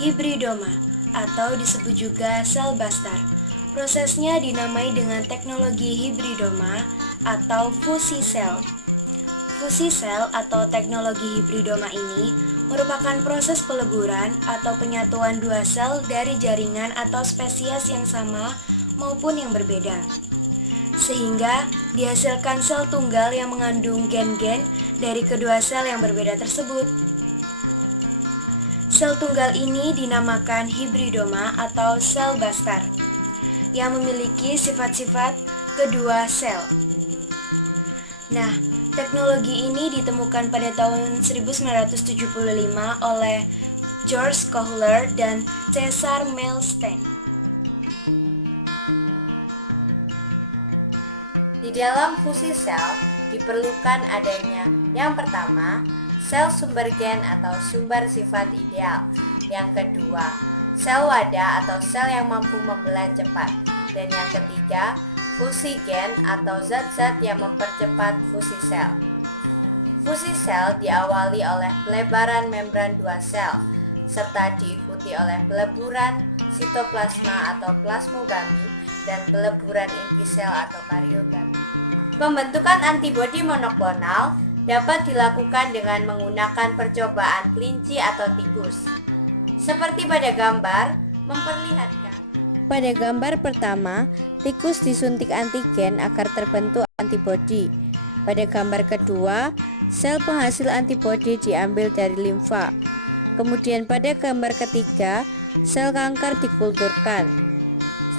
hibridoma atau disebut juga sel Bastar. Prosesnya dinamai dengan teknologi hibridoma atau fusi sel. Fusi sel atau teknologi hibridoma ini merupakan proses peleburan atau penyatuan dua sel dari jaringan atau spesies yang sama maupun yang berbeda, sehingga dihasilkan sel tunggal yang mengandung gen-gen dari kedua sel yang berbeda tersebut. Sel tunggal ini dinamakan hibridoma atau sel Bastar, yang memiliki sifat-sifat kedua sel. Nah, teknologi ini ditemukan pada tahun 1975 oleh George Kohler dan Cesar Milstein. Di dalam fusi sel diperlukan adanya yang pertama, sel sumber gen atau sumber sifat ideal. Yang kedua, sel wadah atau sel yang mampu membelah cepat. Dan yang ketiga, fusi gen atau zat-zat yang mempercepat fusi sel. Fusi sel diawali oleh pelebaran membran dua sel, serta diikuti oleh peleburan sitoplasma atau plasmogami dan peleburan inti sel atau kariogami. Pembentukan antibodi monoklonal dapat dilakukan dengan menggunakan percobaan kelinci atau tikus. Seperti pada gambar memperlihatkan. Pada gambar pertama, tikus disuntik antigen agar terbentuk antibodi. Pada gambar kedua, sel penghasil antibodi diambil dari limfa. Kemudian pada gambar ketiga, sel kanker dikulturkan.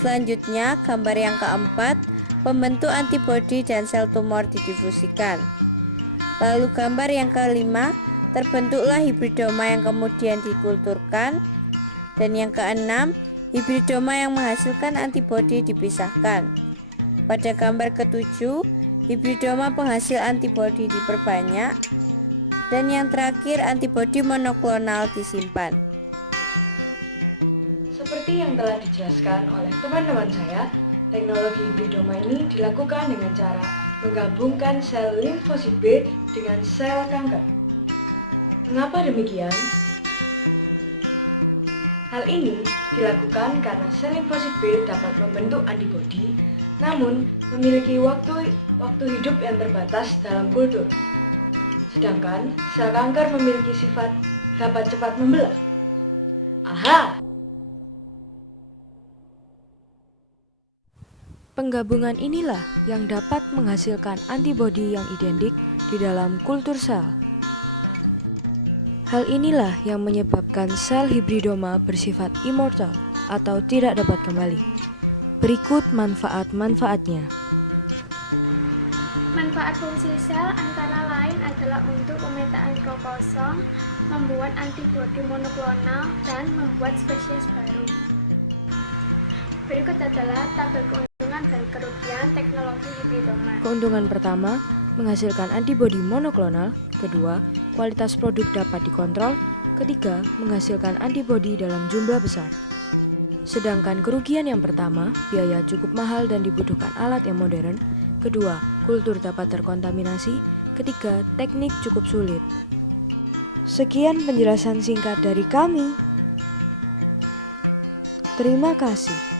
Selanjutnya, gambar yang keempat, pembentuk antibodi dan sel tumor didifusikan. Lalu gambar yang kelima, terbentuklah hibridoma yang kemudian dikulturkan. Dan yang keenam, hibridoma yang menghasilkan antibodi dipisahkan. Pada gambar ketujuh, hibridoma penghasil antibodi diperbanyak. Dan yang terakhir, antibodi monoklonal disimpan. Seperti yang telah dijelaskan oleh teman-teman saya, teknologi hibridoma ini dilakukan dengan cara menggabungkan sel limfosit B dengan sel kanker. Mengapa demikian? Hal ini dilakukan karena sel limfosit B dapat membentuk antibodi, namun memiliki waktu hidup yang terbatas dalam kultur. Sedangkan sel kanker memiliki sifat dapat cepat membelah. Aha! Penggabungan inilah yang dapat menghasilkan antibodi yang identik di dalam kultur sel. Hal inilah yang menyebabkan sel hibridoma bersifat immortal atau tidak dapat kembali. Berikut manfaat-manfaatnya. Manfaat fungsi sel antara lain adalah untuk pemetaan kromosom, membuat antibodi monoklonal, dan membuat spesies baru. Berikut adalah tabel keuntungan dan kerugian teknologi hibridoma. Keuntungan pertama, menghasilkan antibodi monoklonal. Kedua, kualitas produk dapat dikontrol. Ketiga, menghasilkan antibodi dalam jumlah besar. Sedangkan kerugian yang pertama, biaya cukup mahal dan dibutuhkan alat yang modern. Kedua, kultur dapat terkontaminasi. Ketiga, teknik cukup sulit. Sekian penjelasan singkat dari kami. Terima kasih.